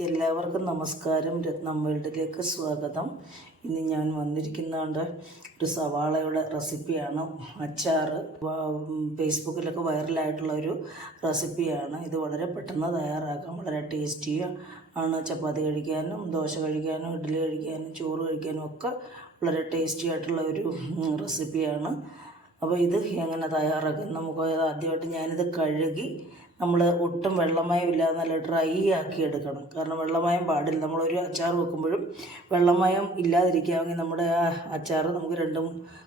എല്ലാവർക്കും നമസ്കാരം. രത്നം വേൾഡിലേക്ക് സ്വാഗതം. ഇന്ന് ഞാൻ വന്നിരിക്കുന്നതുകൊണ്ട് ഒരു സവാളയുടെ റെസിപ്പിയാണ്. അച്ചാറ് വ- ഫേസ്ബുക്കിലൊക്കെ വൈറലായിട്ടുള്ള ഒരു റെസിപ്പിയാണ്. ഇത് വളരെ പെട്ടെന്ന് തയ്യാറാക്കാം. വളരെ ടേസ്റ്റി ആണ്. ചപ്പാത്തി കഴിക്കാനും ദോശ കഴിക്കാനും ഇഡ്ഡലി കഴിക്കാനും ചോറ് കഴിക്കാനും ഒക്കെ വളരെ ടേസ്റ്റി ആയിട്ടുള്ള ഒരു റെസിപ്പിയാണ്. അപ്പോൾ ഇത് എങ്ങനെ തയ്യാറാക്കും? നമുക്ക് ആദ്യമായിട്ട് ഞാനിത് കഴുകി നമ്മൾ ഒട്ടും വെള്ളമയം ഇല്ലാതെ നല്ല ഡ്രൈ ആക്കി എടുക്കണം. കാരണം വെള്ളമയം പാടില്ല. നമ്മളൊരു അച്ചാർ വെക്കുമ്പോഴും വെള്ളമയം ഇല്ലാതിരിക്കാമെങ്കിൽ നമ്മുടെ ആ അച്ചാർ നമുക്ക് രണ്ടും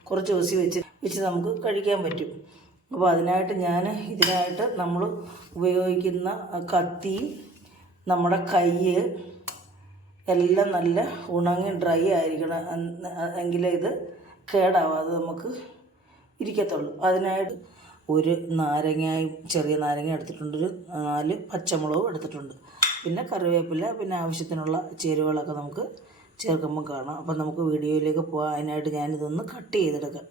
കുറച്ച് ദിവസം വെച്ച് വെച്ച് നമുക്ക് കഴിക്കാൻ പറ്റും. അപ്പോൾ അതിനായിട്ട് ഞാൻ ഇതിനായിട്ട് നമ്മൾ ഉപയോഗിക്കുന്ന കത്തി നമ്മുടെ കൈ എല്ലാം നല്ല ഉണങ്ങി ഡ്രൈ ആയിരിക്കണം. എങ്കിലേ ഇത് കേടാവാതെ നമുക്ക് ഇരിക്കത്തുള്ളൂ. അതിനായിട്ട് ഒരു നാരങ്ങയും ചെറിയ നാരങ്ങ എടുത്തിട്ടുണ്ട്. ഒരു നാല് പച്ചമുളകും എടുത്തിട്ടുണ്ട്. പിന്നെ കറിവേപ്പില പിന്നെ ആവശ്യത്തിനുള്ള ചേരുവകളൊക്കെ നമുക്ക് ചേർക്കുമ്പോൾ കാണാം. അപ്പം നമുക്ക് വീഡിയോയിലേക്ക് പോകാം അതിനായിട്ട് ഞാനിതൊന്ന് കട്ട് ചെയ്തെടുക്കാം.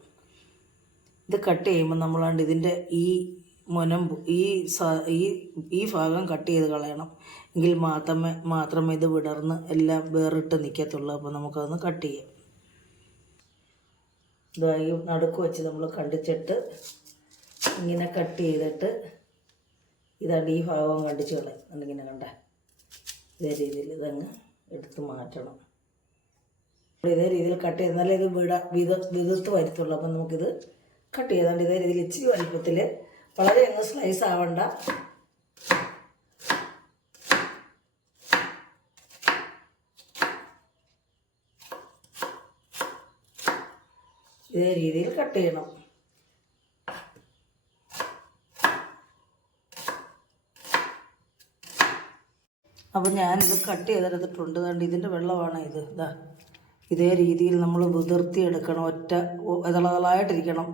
ഇത് കട്ട് ചെയ്യുമ്പോൾ നമ്മളാണ്ട് ഇതിന്റെ ഈ മുനമ്പ് ഈ ഈ ഈ ഭാഗം കട്ട് ചെയ്ത് കളയണം. എങ്കിൽ മാത്രമേ മാത്രമേ ഇത് വിടർന്ന് എല്ലാം വേറിട്ട് നിൽക്കത്തുള്ളൂ. അപ്പോൾ നമുക്കതൊന്ന് കട്ട് ചെയ്യാം. ഇതായി നടുക്ക് വെച്ച് നമ്മൾ കണ്ടിച്ചിട്ട് ഇങ്ങനെ കട്ട് ചെയ്തിട്ട് ഇതാണ്ട് ഈ ഭാഗം കണ്ടിച്ച് കളയും എന്നിങ്ങനെ കണ്ട ഇതേ രീതിയിൽ ഇതങ്ങ് എടുത്ത് മാറ്റണം. ഇതേ രീതിയിൽ കട്ട് ചെയ്താലേ ഇത് വിട വിത വിധത്ത് വരുത്തുള്ളൂ. അപ്പം നമുക്കിത് കട്ട് ചെയ്താണ്ട് ഇതേ രീതിയിൽ ഇച്ചിരി വലിപ്പത്തിൽ വളരെ അങ്ങ് സ്ലൈസ് ആവണ്ട. ഇതേ രീതിയിൽ കട്ട് ചെയ്യണം. അപ്പോൾ ഞാനിത് കട്ട് ചെയ്തെടുത്തിട്ടുണ്ട്. കണ്ട് ഇതിന്റെ വെള്ളമാണ് ഇത്. ഇതാ ഇതേ രീതിയിൽ നമ്മൾ വിതിർത്തിയെടുക്കണം. ഒറ്റ ഇതളകളായിട്ടിരിക്കണം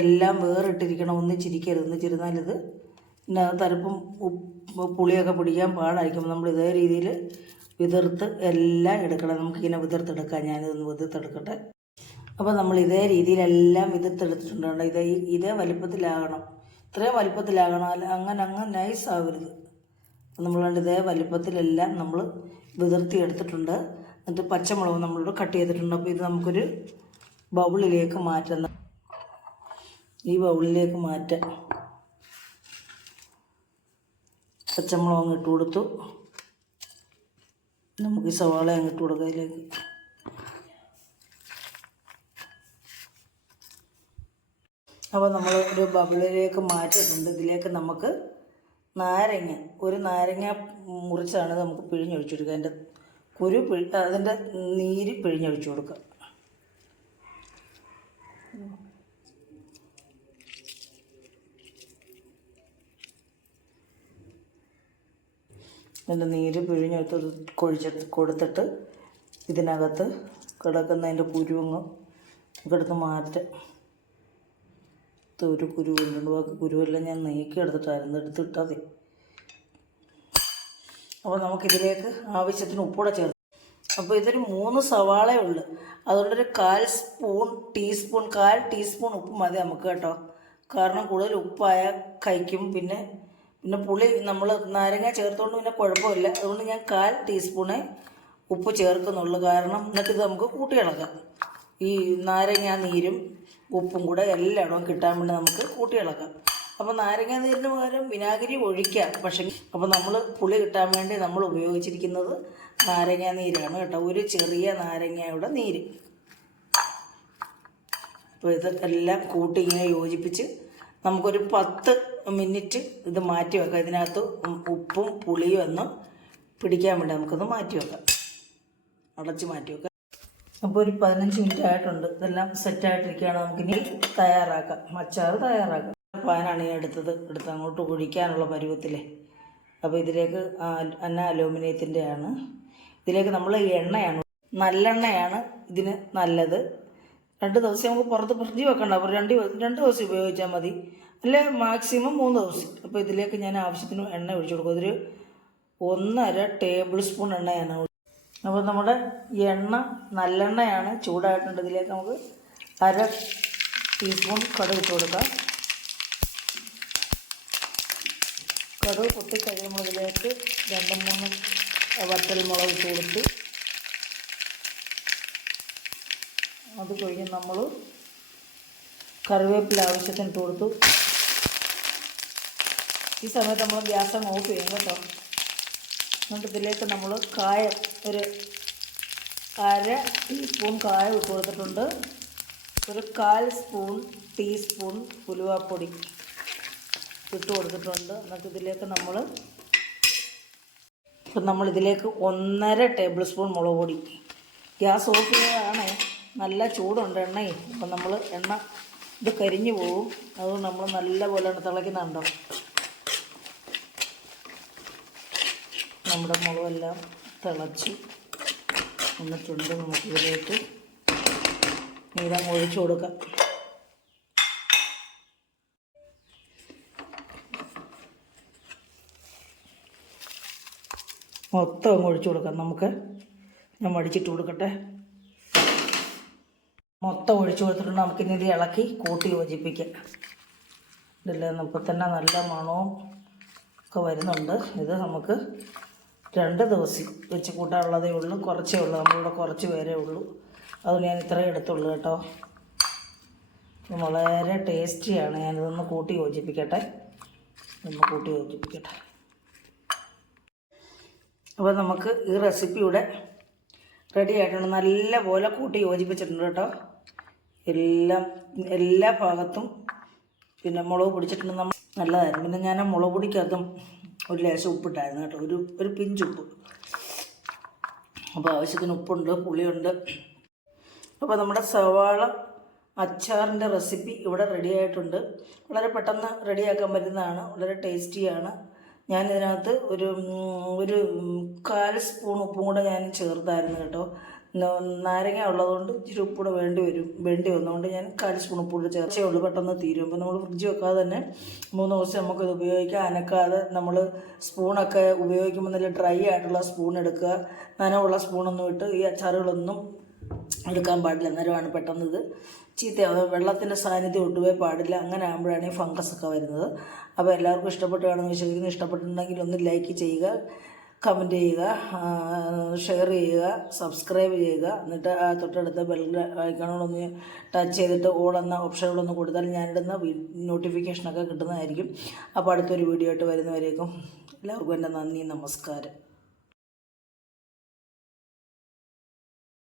എല്ലാം വേറിട്ടിരിക്കണം. ഒന്നിച്ചിരിക്കരുത് ഒന്നിച്ചിരുന്നാൽ ഇത് തരപ്പും പുളിയൊക്കെ പിടിക്കാൻ പാടായിരിക്കും. നമ്മൾ ഇതേ രീതിയിൽ വിതിർത്ത് എല്ലാം എടുക്കണം. നമുക്കിങ്ങനെ വിതിർത്തെടുക്കാം. ഞാനിതൊന്ന് വിതിർത്തെടുക്കട്ടെ. അപ്പോൾ നമ്മൾ ഇതേ രീതിയിലെല്ലാം വിതിർത്തെടുത്തിട്ടുണ്ട്. ഇതേ ഇതേ വലിപ്പത്തിലാകണം. ഇത്രയും വലിപ്പത്തിലാകണം അല്ല അങ്ങനെ അങ്ങ് നൈസ് ആവരുത്. നമ്മൾ ഇതേ വലിപ്പത്തിലെല്ലാം നമ്മൾ വിതിർത്തി എടുത്തിട്ടുണ്ട്. എന്നിട്ട് പച്ചമുളക് നമ്മളിവിടെ കട്ട് ചെയ്തിട്ടുണ്ട്. അപ്പോൾ ഇത് നമുക്കൊരു ബൗളിലേക്ക് മാറ്റുന്ന ഈ ബൗളിലേക്ക് മാറ്റാം. പച്ചമുളക് അങ്ങ് ഇട്ട് കൊടുത്തു. നമുക്ക് ഈ സവാള അങ്ങ് ഇട്ട് കൊടുക്കാം അതിലേക്ക്. അപ്പോൾ നമ്മൾ ഒരു ബബിളിലേക്ക് മാറ്റിയിട്ടുണ്ട്. ഇതിലേക്ക് നമുക്ക് നാരങ്ങ ഒരു നാരങ്ങ മുറിച്ചാണ് നമുക്ക് പിഴിഞ്ഞൊഴിച്ചു കൊടുക്കുക അതിന്റെ കുരു പിഴി അതിന്റെ നീര് പിഴിഞ്ഞൊഴിച്ചു കൊടുക്കുക. അതിന്റെ നീര് പിഴിഞ്ഞെടുത്ത് കൊഴിച്ചെടുത്ത് കൊടുത്തിട്ട് ഇതിനകത്ത് കിടക്കുന്നതിന്റെ കുരുവങ്ങും എടുത്ത് മാറ്റാം ഇത് ഒരു കുരു കൊണ്ടുണ്ട് ബാക്കി കുരുവെല്ലാം ഞാൻ നീക്കി എടുത്തിട്ടായിരുന്നു. എടുത്തിട്ടാൽ മതി. അപ്പോൾ നമുക്കിതിലേക്ക് ആവശ്യത്തിന് ഉപ്പൂടെ ചേർത്ത് അപ്പോൾ ഇതൊരു മൂന്ന് സവാളയേ ഉള്ളു. അതുകൊണ്ടൊരു കാൽ സ്പൂൺ ടീസ്പൂൺ കാൽ ടീസ്പൂൺ ഉപ്പ് മതി നമുക്ക് കേട്ടോ. കാരണം കൂടുതൽ ഉപ്പായ കഴിക്കും. പിന്നെ പിന്നെ പുളി നമ്മൾ നാരങ്ങ ചേർത്തുകൊണ്ട് പിന്നെ കുഴപ്പമില്ല. അതുകൊണ്ട് ഞാൻ കാൽ ടീസ്പൂണേ ഉപ്പ് ചേർക്കുന്നുള്ളൂ. കാരണം എന്നിട്ട് ഇത് നമുക്ക് കൂട്ടിയിളക്കാം ഈ നാരങ്ങ നീരും ഉപ്പും കൂടെ എല്ലായിടവും കിട്ടാൻ വേണ്ടി നമുക്ക് കൂട്ടിയിളക്കാം അപ്പോൾ നാരങ്ങ നീരിന് പകരം വിനാഗിരി ഒഴിക്കാം. പക്ഷേ അപ്പോൾ നമ്മൾ പുളി കിട്ടാൻ വേണ്ടി നമ്മൾ ഉപയോഗിച്ചിരിക്കുന്നത് നാരങ്ങ നീരാണ് കേട്ടോ. ഒരു ചെറിയ നാരങ്ങയുടെ നീര്. അപ്പോൾ ഇത് എല്ലാം കൂട്ടി ഇങ്ങനെ യോജിപ്പിച്ച് നമുക്കൊരു പത്ത് മിനിറ്റ് ഇത് മാറ്റി വെക്കാം. ഇതിനകത്ത് ഉപ്പും പുളിയും ഒന്നും പിടിക്കാൻ വേണ്ടി നമുക്കൊന്ന് മാറ്റി വെക്കാം. അടച്ച് മാറ്റി വെക്കാം. അപ്പോൾ ഒരു പതിനഞ്ച് മിനിറ്റ് ആയിട്ടുണ്ട്. ഇതെല്ലാം സെറ്റായിട്ടിരിക്കുകയാണ് നമുക്കിനി തയ്യാറാക്കാം. അച്ചാർ തയ്യാറാക്കാം. പാനാണ് ഞാൻ എടുത്തത്. എടുത്ത് അങ്ങോട്ട് കുഴിക്കാനുള്ള പരുവത്തിലെ. അപ്പോൾ ഇതിലേക്ക് അന്ന അലൂമിനിയത്തിന്റെ ആണ് ഇതിലേക്ക് നമ്മൾ എണ്ണയാണ്. നല്ലെണ്ണയാണ് ഇതിന് നല്ലത്. രണ്ട് ദിവസം നമുക്ക് പുറത്ത് ഫ്രിഡ്ജ് വെക്കണ്ട. അപ്പോൾ രണ്ട് രണ്ട് ദിവസം ഉപയോഗിച്ചാൽ മതി. അല്ലെ മാക്സിമം മൂന്ന് ദിവസം. അപ്പോൾ ഇതിലേക്ക് ഞാൻ ആവശ്യത്തിന് എണ്ണ ഒഴിച്ചു കൊടുക്കും. ഒരു ഒന്നര ടേബിൾ സ്പൂൺ എണ്ണയാണ് അപ്പോൾ നമ്മുടെ എണ്ണ നല്ലെണ്ണയാണ് ചൂടായിട്ടുണ്ട്. ഇതിലേക്ക് നമുക്ക് അര ടീസ്പൂൺ കടുക് ഇട്ട് കൊടുക്കാം. കടുക് പൊട്ടിക്കഴിയുമ്പോൾ ഇതിലേക്ക് രണ്ട് മൂന്ന് വറ്റൽ മുളക് ഇട്ട് കൊടുത്ത് അത് കഴിഞ്ഞ് നമ്മൾ കറിവേപ്പില ആവശ്യത്തിന് ഇട്ട് കൊടുത്തു. ഈ സമയത്ത് നമ്മൾ ഗ്യാസ് ഓഫ് ചെയ്യും കേട്ടോ. എന്നിട്ട് ഇതിലേക്ക് നമ്മൾ കായം ഒരു അര ടീസ്പൂൺ കായം ഇട്ട് കൊടുത്തിട്ടുണ്ട്. ഒരു കാൽ സ്പൂൺ ടീസ്പൂൺ ഉലുവാപ്പൊടി ഇട്ട് കൊടുത്തിട്ടുണ്ട്. എന്നിട്ട് ഇതിലേക്ക് നമ്മൾ ഇപ്പം നമ്മൾ ഇതിലേക്ക് ഒന്നര ടേബിൾ സ്പൂൺ മുളക് പൊടി. ഗ്യാസ് ഓഫ് ചെയ്തതാണ് നല്ല ചൂടുണ്ട് എണ്ണയും അപ്പം നമ്മൾ എണ്ണ ഇത് കരിഞ്ഞു പോകും അതുകൊണ്ട് നമ്മൾ നല്ല പോലെ തിളയ്ക്കുന്നുണ്ടോ? നമ്മുടെ മുളകെല്ലാം തിളച്ച് വന്നിട്ടുണ്ട് നമുക്ക് ഇതിലേക്ക് നീളം ഒഴിച്ചു കൊടുക്കാം. മൊത്തം അങ്ങ് ഒഴിച്ചു കൊടുക്കാം. നമുക്ക് ഞാൻ മടിച്ചിട്ട് കൊടുക്കട്ടെ. മൊത്തം ഒഴിച്ചു കൊടുത്തിട്ടുണ്ട്. നമുക്കിനി ഇത് ഇളക്കി കൂട്ടി യോജിപ്പിക്കാം. ഇതിൽ നമുക്ക് തന്നെ നല്ല മണവും ഒക്കെ വരുന്നുണ്ട്. ഇത് നമുക്ക് രണ്ട് ദിവസം വെച്ച് കൂട്ടാനുള്ളതേ ഉള്ളൂ. കുറച്ചേ ഉള്ളൂ. നമ്മളിവിടെ കുറച്ച് പേരേ ഉള്ളൂ. അതുകൊണ്ട് ഞാൻ ഇത്രയും എടുത്തുള്ളൂ കേട്ടോ. വളരെ ടേസ്റ്റിയാണ്. ഞാനിതൊന്ന് കൂട്ടി യോജിപ്പിക്കട്ടെ. ഒന്ന് കൂട്ടി യോജിപ്പിക്കട്ടെ. അപ്പോൾ നമുക്ക് ഈ റെസിപ്പിയുടെ റെഡി ആയിട്ടുണ്ട്. നല്ലപോലെ കൂട്ടി യോജിപ്പിച്ചിട്ടുണ്ട് കേട്ടോ. എല്ലാം എല്ലാ ഭാഗത്തും പിന്നെ മുളക് പിടിച്ചിട്ടുണ്ട്. നമ്മൾ നല്ലതായിരുന്നു. പിന്നെ ഞാൻ ആ മുളക് പൊടിക്കകത്തും ഒരു ലേശം ഉപ്പിട്ടായിരുന്നു കേട്ടോ. ഒരു ഒരു പിഞ്ചുപ്പ് അപ്പോൾ ആവശ്യത്തിന് ഉപ്പുണ്ട് പുളിയുണ്ട്. അപ്പോൾ നമ്മുടെ സവാള അച്ചാറിന്റെ റെസിപ്പി ഇവിടെ റെഡി ആയിട്ടുണ്ട്. വളരെ പെട്ടെന്ന് റെഡിയാക്കാൻ പറ്റുന്നതാണ്. വളരെ ടേസ്റ്റിയാണ് ഞാൻ ഇതിനകത്ത് ഒരു ഒരു കാൽ സ്പൂൺ ഉപ്പും കൂടെ ഞാൻ ചേർത്തായിരുന്നു കേട്ടോ. നാരങ്ങ ഉള്ളതുകൊണ്ട് ഇച്ചിരി ഉപ്പൂടെ വേണ്ടി വരും. വേണ്ടി വന്നതുകൊണ്ട് ഞാൻ കാൽ സ്പൂൺ ഉപ്പൂടെ ചേർച്ചേ ഉള്ളൂ. പെട്ടെന്ന് തീരും. അപ്പോൾ നമ്മൾ ഫ്രിഡ്ജ് വെക്കാതെ തന്നെ മൂന്ന് ദിവസം നമുക്കത് ഉപയോഗിക്കാം. അനക്കാതെ നമ്മൾ സ്പൂണൊക്കെ ഉപയോഗിക്കുമ്പോൾ നല്ല ഡ്രൈ ആയിട്ടുള്ള സ്പൂൺ എടുക്കുക. നനവുള്ള സ്പൂണൊന്നും ഇട്ട് ഈ അച്ചാറുകളൊന്നും എടുക്കാൻ പാടില്ല. അന്നേരമാണ് പെട്ടെന്ന് ഇത് ചീത്തയാവുന്നത് വെള്ളത്തിന്റെ സാന്നിധ്യം ഒട്ടുവേ പാടില്ല. അങ്ങനെ ആകുമ്പോഴാണ് ഈ ഫംഗസ് ഒക്കെ വരുന്നത്. അപ്പോൾ എല്ലാവർക്കും ഇഷ്ടപ്പെട്ടാണെന്ന് വിശ്വസിക്കുന്നു. ഇഷ്ടപ്പെട്ടിട്ടുണ്ടെങ്കിൽ ഒന്ന് ലൈക്ക് ചെയ്യുക. കമന്റ് ചെയ്യുക ഷെയർ ചെയ്യുക സബ്സ്ക്രൈബ് ചെയ്യുക. എന്നിട്ട് ആ തൊട്ടടുത്ത ബെൽ ഐക്കണോടൊന്ന് ടച്ച് ചെയ്തിട്ട് ഓൾ എന്ന ഓപ്ഷനുകളൊന്ന് കൊടുത്താൽ ഞാനിടുന്ന നോട്ടിഫിക്കേഷനൊക്കെ കിട്ടുന്നതായിരിക്കും. അപ്പോൾ അടുത്തൊരു വീഡിയോ ആയിട്ട് വരുന്നവരേക്കും എല്ലാവർക്കും എന്റെ നന്ദി നമസ്കാരം.